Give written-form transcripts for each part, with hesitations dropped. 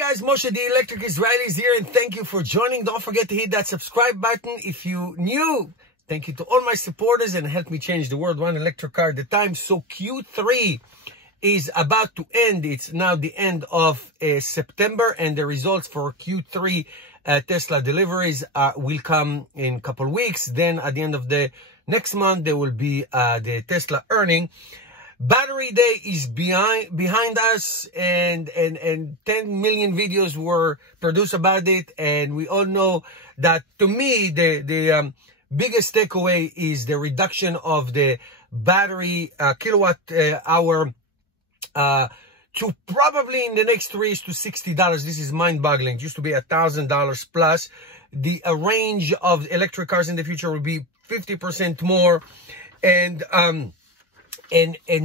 Guys, Moshe the Electric Israeli is here, and thank you for joining. Don't forget to hit that subscribe button if you new. Thank you to all my supporters and help me change the world one electric car at a time. So Q3 is about to end. It's now the end of September, and the results for Q3 Tesla deliveries will come in a couple weeks. Then at the end of the next month, there will be the Tesla earning. Battery Day is behind us, and 10 million videos were produced about it, and we all know that, to me, the biggest takeaway is the reduction of the battery kilowatt hour to probably in the next 3 years to $60. This is mind-boggling. It used to be $1,000 plus. The range of electric cars in the future will be 50% more, and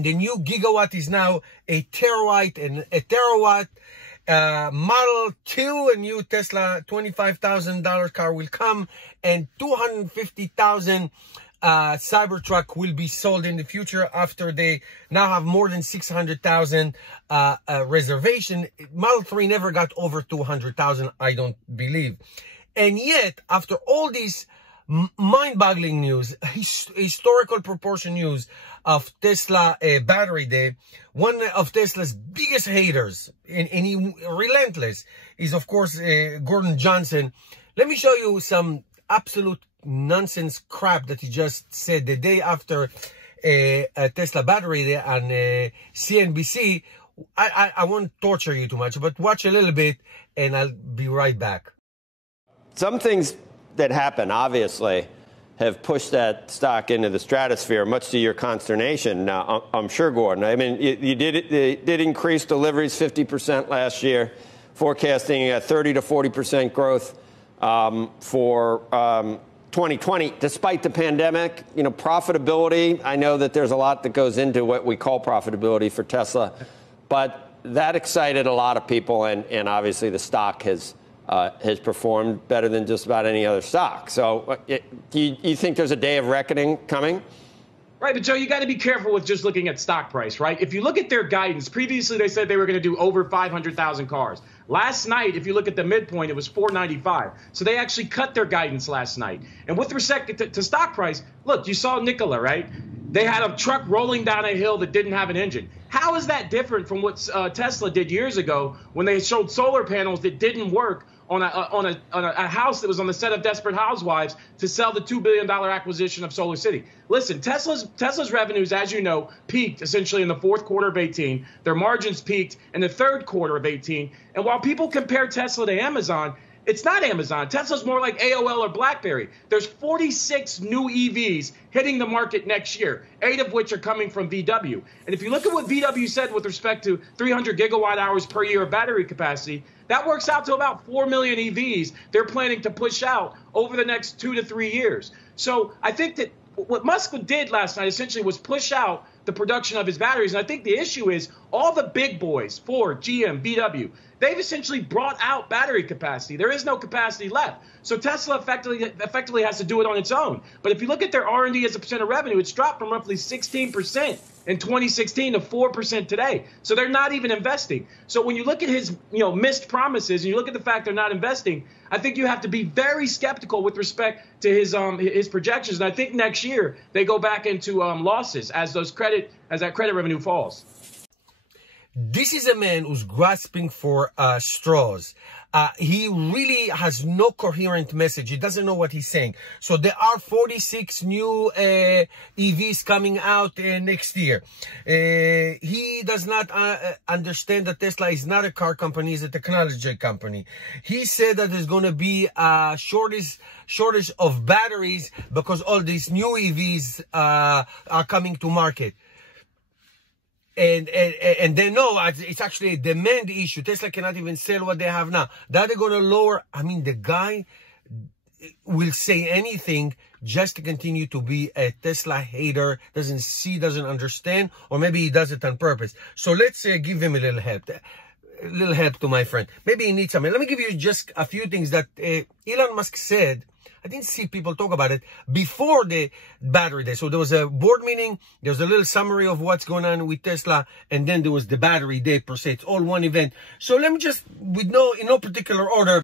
the new gigawatt is now a terawatt, and a terawatt Model 2, a new Tesla $25,000 car will come, and 250,000 Cybertruck will be sold in the future after they now have more than 600,000 reservation. Model 3 never got over 200,000, I don't believe. And yet, after all these mind-boggling news, historical proportion news of Tesla Battery Day, one of Tesla's biggest haters, and he relentless, is of course Gordon Johnson. Let me show you some absolute nonsense crap that he just said the day after Tesla Battery Day on CNBC. I won't torture you too much, but watch a little bit and I'll be right back. Some things that happen, obviously, have pushed that stock into the stratosphere, much to your consternation. Now, I'm sure, Gordon. I mean, you did increase deliveries 50% last year, forecasting a 30 to 40% growth for 2020, despite the pandemic. You know, profitability, I know that there's a lot that goes into what we call profitability for Tesla, but that excited a lot of people, and obviously the stock has performed better than just about any other stock. So do you think there's a day of reckoning coming? Right, but Joe, you got to be careful with just looking at stock price, right? If you look at their guidance, previously they said they were going to do over 500,000 cars. Last night, if you look at the midpoint, it was 495. So they actually cut their guidance last night. And with respect to stock price, look, you saw Nikola, right? They had a truck rolling down a hill that didn't have an engine. How is that different from what Tesla did years ago when they showed solar panels that didn't work on a house that was on the set of Desperate Housewives to sell the $2 billion acquisition of Solar City? Listen, Tesla's revenues, as you know, peaked essentially in the fourth quarter of 18. Their margins peaked in the third quarter of 18. And while people compare Tesla to Amazon, it's not Amazon. Tesla's more like AOL or BlackBerry. There's 46 new EVs hitting the market next year, 8 of which are coming from VW. And if you look at what VW said with respect to 300 gigawatt hours per year of battery capacity, that works out to about 4 million EVs they're planning to push out over the next 2 to 3 years. So I think that what Musk did last night essentially was push out the production of his batteries. And I think the issue is all the big boys, Ford, GM, VW, they've essentially brought out battery capacity. There is no capacity left. So Tesla effectively has to do it on its own. But if you look at their R&D as a percent of revenue, it's dropped from roughly 16% in 2016 to 4% today. So they're not even investing. So when you look at his missed promises and you look at the fact they're not investing, I think you have to be very skeptical with respect to his projections. And I think next year they go back into losses as that credit revenue falls. This is a man who's grasping for straws. He really has no coherent message. He doesn't know what he's saying. So there are 46 new EVs coming out next year. He does not understand that Tesla is not a car company, it's a technology company. He said that there's going to be a shortage of batteries because all these new EVs are coming to market. And they know it's actually a demand issue. Tesla cannot even sell what they have now. That they're going to lower. I mean, the guy will say anything just to continue to be a Tesla hater, doesn't see, doesn't understand, or maybe he does it on purpose. So let's give him a little help to my friend. Maybe he needs something. Let me give you just a few things that Elon Musk said I didn't see people talk about it before the battery day. So there was a board meeting, there was a little summary of what's going on with Tesla, and then there was the battery day per se. It's all one event. So let me just, in no particular order.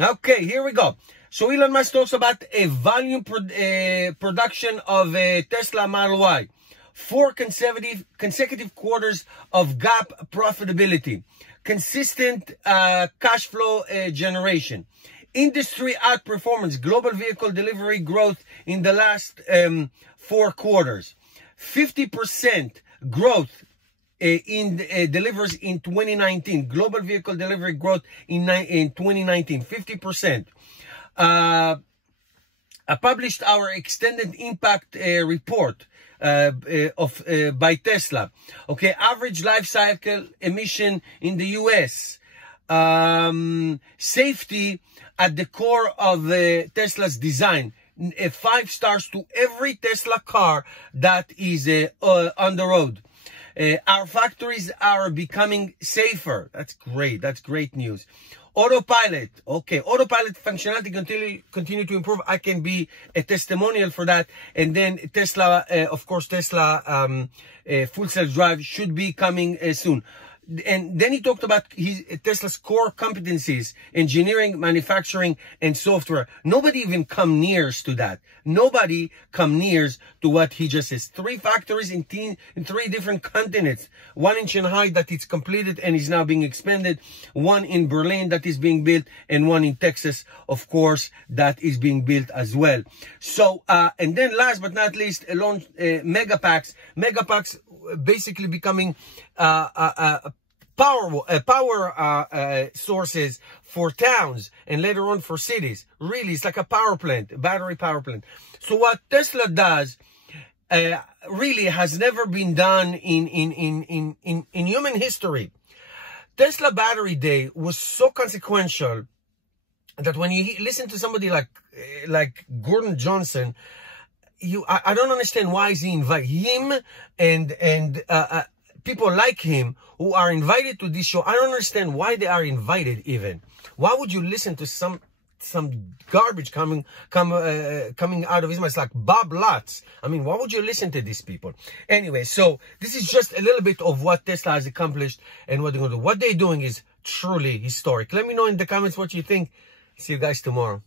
Okay, here we go. So Elon Musk talks about a volume production of a Tesla Model Y. 4 consecutive quarters of GAAP profitability. Consistent cash flow generation. Industry outperformance. Global vehicle delivery growth in the last 4 quarters. 50% growth in deliveries in 2019. Global vehicle delivery growth in 2019. 50%. Published our extended impact report by Tesla. Okay, average life cycle emission in the US. Safety at the core of Tesla's design. 5 stars to every Tesla car that is on the road. Our factories are becoming safer. That's great. That's great news. Autopilot. Okay, autopilot functionality continue to improve. I can be a testimonial for that. And then Tesla, of course, Tesla full self-drive should be coming soon. And then he talked about Tesla's core competencies, engineering, manufacturing, and software. Nobody even come nears to that. Nobody come nears to what he just says. 3 factories in 3 different continents. 1 in Shanghai that is completed and is now being expanded. 1 in Berlin that is being built. And 1 in Texas, of course, that is being built as well. So, and then last but not least, launch Megapacks. Megapacks basically becoming power sources for towns and later on for cities. Really, it's like a power plant, a battery power plant. So what Tesla does really has never been done in human history. Tesla Battery Day was so consequential that when you listen to somebody like Gordon Johnson, I don't understand why is he invite him and people like him who are invited to this show. I don't understand why they are invited even. Why would you listen to some garbage coming out of his mouth? It's like Bob Lutz. I mean, why would you listen to these people? Anyway, so this is just a little bit of what Tesla has accomplished and what they're going to do. What they're doing is truly historic. Let me know in the comments what you think. See you guys tomorrow.